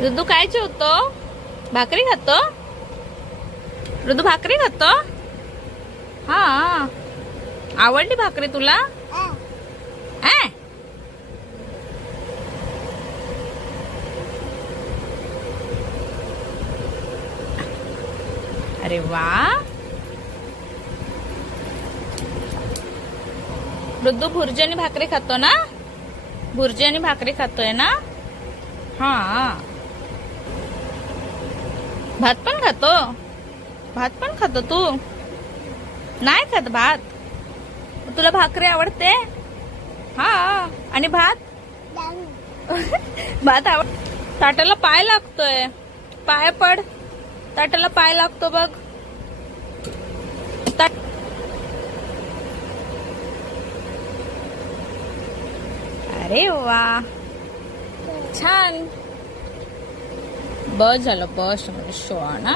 ऋतू काय जेवतो? भाकरी खातो? ऋतू भाकरी खातो? हा, आवडली भाकरी तुला? अरे वा, ऋतू भुर्जी आणि भाकरी खातो ना? भुर्जी आणि भाकरी खातोय ना? हा, भात पण खातो? भात पण खातो तू? नाही खात भात? तुला भाकरी आवडते? हा, आणि भात? भात आवड. ताटाला पाय लागतोय, पाय पड. ताटाला पाय लागतो बघ. अरे वा, छान. बस झालं, बस शोणा.